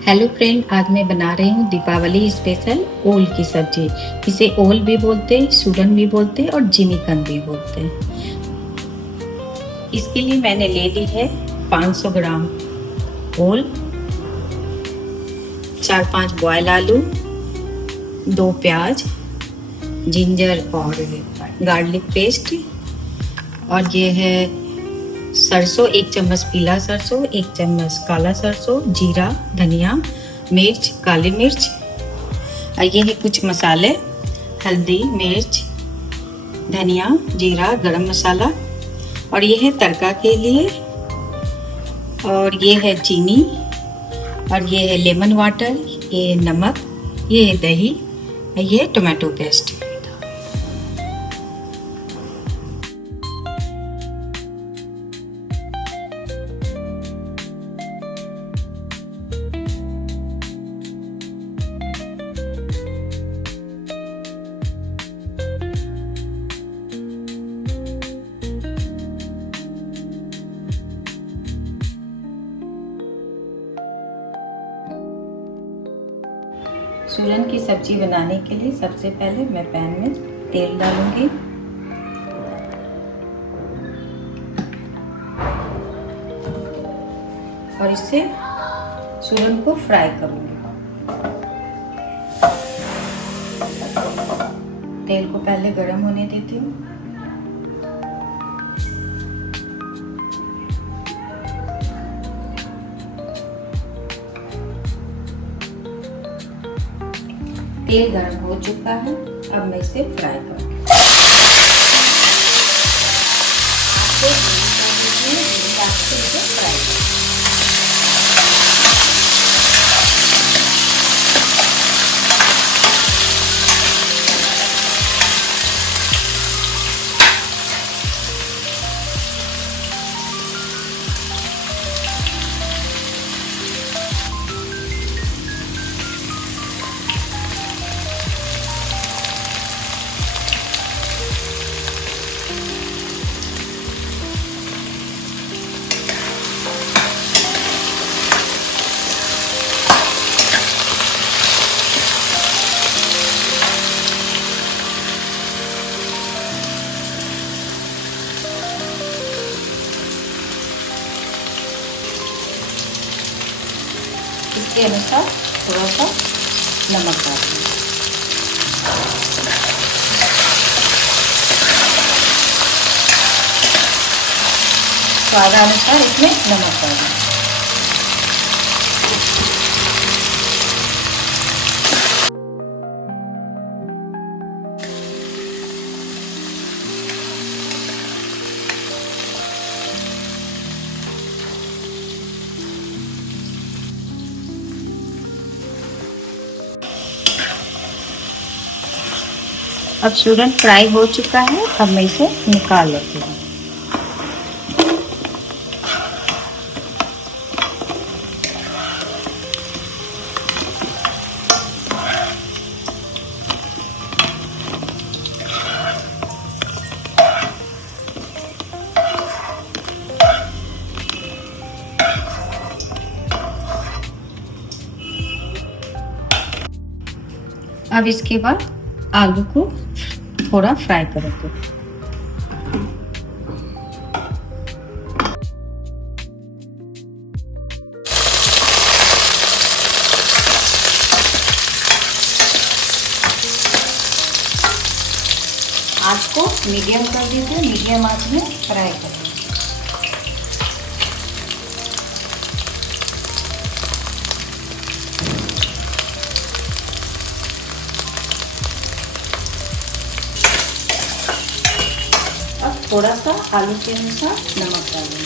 Hello friend, आज मैं बना रही हूँ दीपावली स्पेशल ओल की सब्जी। इसे ओल भी बोलते हैं, सूरन भी बोलते हैं और जिमीकंद भी बोलते हैं। इसके लिए मैंने ले ली है 500 ग्राम ओल, 4-5 बॉयल आलू, 2 प्याज, जिंजर और गार्लिक पेस्ट, और ये है सरसों, 1 चम्मच पीला सरसों, 1 चम्मच काला सरसों, जीरा, धनिया, मिर्च, काली मिर्च, और ये है कुछ मसाले, हल्दी, मिर्च, धनिया, जीरा, गरम मसाला, और ये है तड़का के लिए, और ये है चीनी, और ये है लेमन वाटर, ये है नमक, ये है दही, और ये है टोमेटो पेस्ट। सूरन की सब्जी बनाने के लिए सबसे पहले मैं पैन में तेल डालूंगी, और इससे सूरन को फ्राई करूंगी। तेल को पहले गरम होने देती हूँ। तेल गरम हो चुका है, अब मैं इसे फ्राई करूँगी। इसके अनुसार थोड़ा सा नमक डालेंगे। स्वाद अनुसार इसमें नमक डालेंगे। अब सूरन फ्राई हो चुका है, अब मैं इसे निकाल लेती हूँ। अब इसके बाद आलू को थोड़ा फ्राई करेंगे। आँच को मीडियम कर दीजिए, मीडियम आँच में फ्राई करें। थोड़ा सा आलू के अनुसार नमक डालेंगे।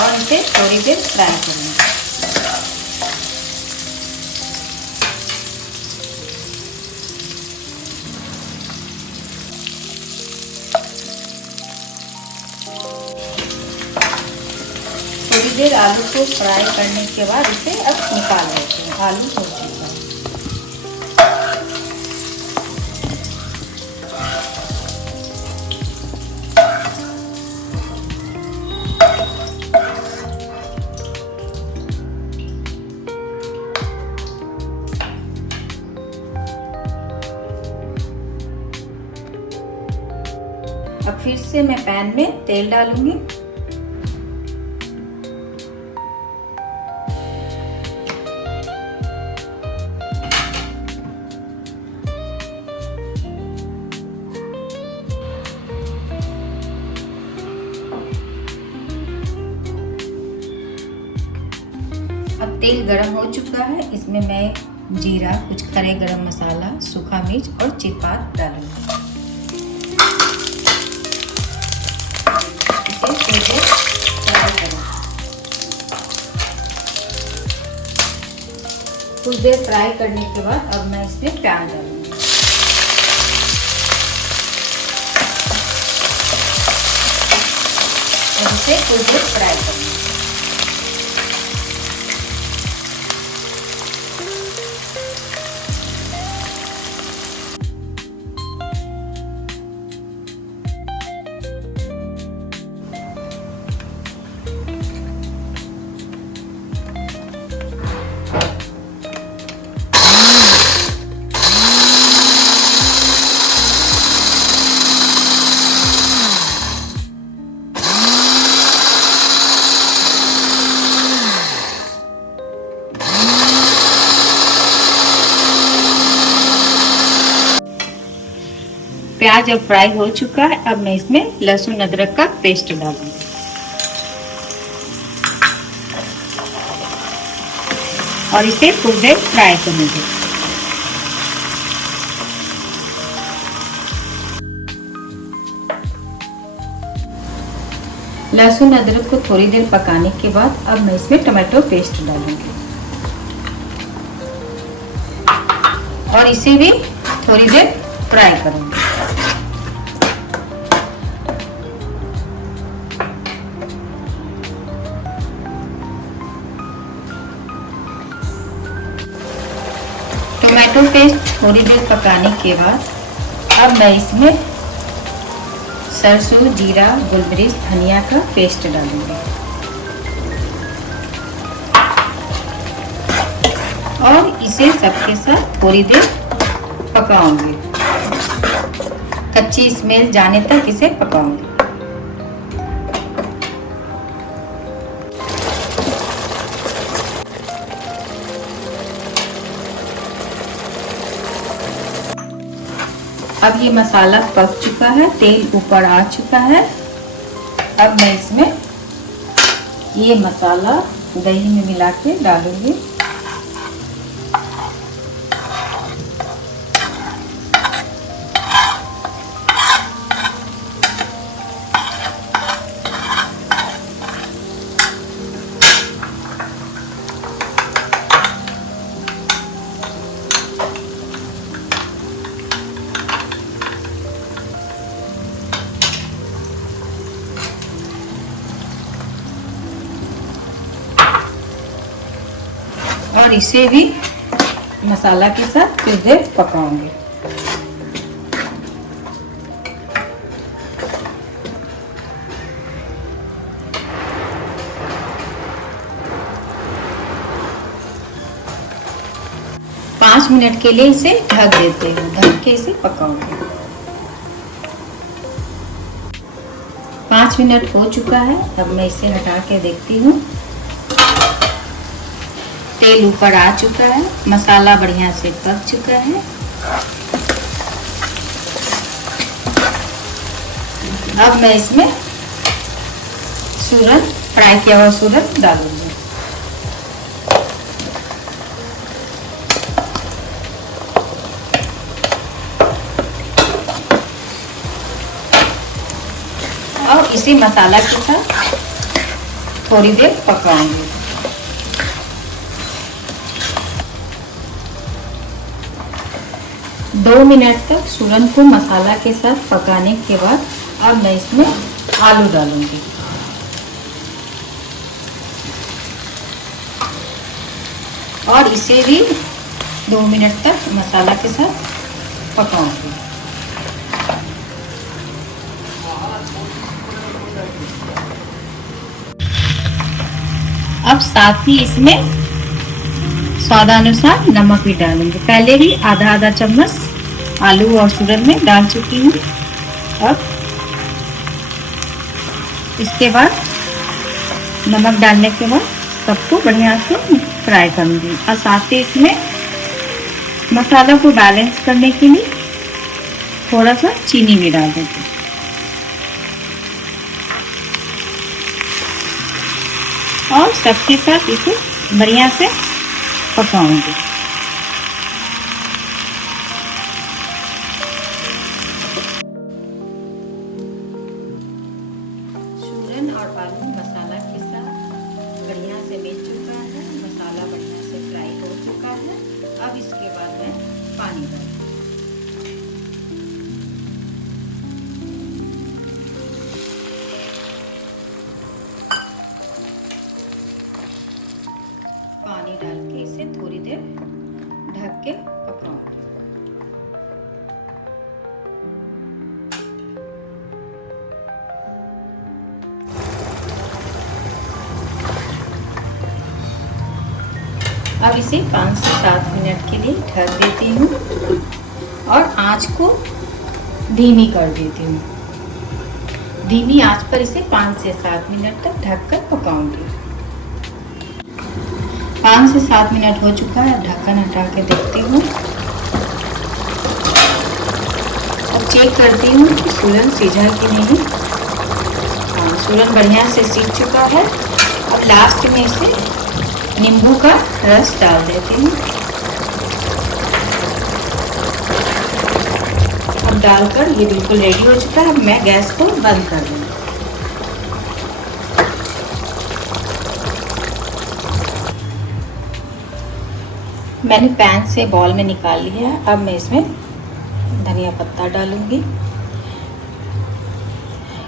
और इसे थोड़ी देर फ्राई करेंगे। थोड़ी देर आलू को फ्राई करने के बाद इसे अब निकाल लेते हैं। आलू हो चुका है। अब फिर से मैं पैन में तेल डालूंगी। अब तेल गरम हो चुका है, इसमें मैं जीरा, कुछ खड़े गरम मसाला, सूखा मिर्च और तेजपात डालूंगी। इसे फ्राई करें। कुछ देर फ्राई करने के बाद अब मैं इसमें प्याज डालूंगी। इसे कुछ देर फ्राई करेंगे। प्याज अब फ्राई हो चुका है, अब मैं इसमें लहसुन अदरक का पेस्ट डालूंगी और इसे कुछ देर फ्राई करेंगे। लहसुन अदरक को थोड़ी देर पकाने के बाद अब मैं इसमें टमाटो पेस्ट डालूंगी और इसे भी थोड़ी देर फ्राई करूंगी। टमाटो पेस्ट थोड़ी देर पकाने के बाद अब मैं इसमें सरसों, जीरा, गोलमरीच, धनिया का पेस्ट डालूंगी और इसे सबके साथ थोड़ी देर पकाऊंगी। कच्ची स्मेल जाने तक इसे पकाऊंगी। अब ये मसाला पक चुका है, तेल ऊपर आ चुका है। अब मैं इसमें ये मसाला दही में मिला के डालूंगी। और इसे भी मसाला के साथ कुछ देर पकाऊंगी। पाँच मिनट के लिए इसे ढक देते हैं, ढक के इसे पकाऊंगी। 5 मिनट हो चुका है, अब मैं इसे हटा के देखती हूँ। तेल ऊपर आ चुका है, मसाला बढ़िया से पक चुका है। अब मैं इसमें सूरन, फ्राई किया हुआ सूरन डालूंगी। और इसी मसाला के साथ थोड़ी देर पकाऊंगी। दो मिनट तक सूरन को मसाला के साथ पकाने के बाद अब मैं इसमें आलू डालूंगी और इसे भी 2 मिनट तक मसाला के साथ पकाऊंगी। अब साथ ही इसमें स्वादानुसार नमक भी डालूंगी। पहले भी आधा आधा चम्मच आलू और सूरन में डाल चुकी हूँ। अब इसके बाद नमक डालने के बाद सबको बढ़िया से फ्राई करूँगी और साथ ही इसमें मसाला को बैलेंस करने के लिए थोड़ा सा चीनी भी डाल देती हूँ। और सबके साथ इसे बढ़िया से पकाऊंगी। सूरन और आलू मसाला के साथ बढ़िया से मिल चुका है, मसाला बढ़िया से फ्राई हो चुका है। अब इसके बाद मैं पानी डालूंगी। पानी डाल के इसे थोड़ी देर ढक के पकाऊंगी। अब इसे 5 से 7 मिनट के लिए ढक देती हूँ और आंच को धीमी कर देती हूँ। धीमी आंच पर इसे 5 से 7 मिनट तक ढककर पकाऊंगी। 5 से 7 मिनट हो चुका है, ढक्कन हटा के देखती हूँ। अब चेक करती हूँ कि सूरन सीझा कि नहीं। हाँ, सूरन बढ़िया से सीझ चुका है। अब लास्ट में इसे नींबू का रस डाल देती हूँ। अब डालकर ये बिल्कुल रेडी हो चुका है। अब मैं गैस को बंद कर दूँगी। मैंने पैन से बॉल में निकाल लिया है। अब मैं इसमें धनिया पत्ता डालूंगी।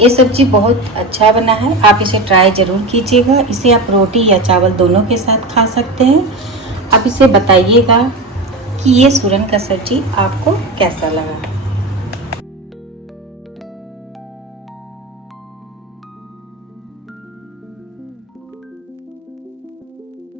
ये सब्जी बहुत अच्छा बना है, आप इसे ट्राई ज़रूर कीजिएगा। इसे आप रोटी या चावल दोनों के साथ खा सकते हैं। आप इसे बताइएगा कि ये सूरन का सब्जी आपको कैसा लगा।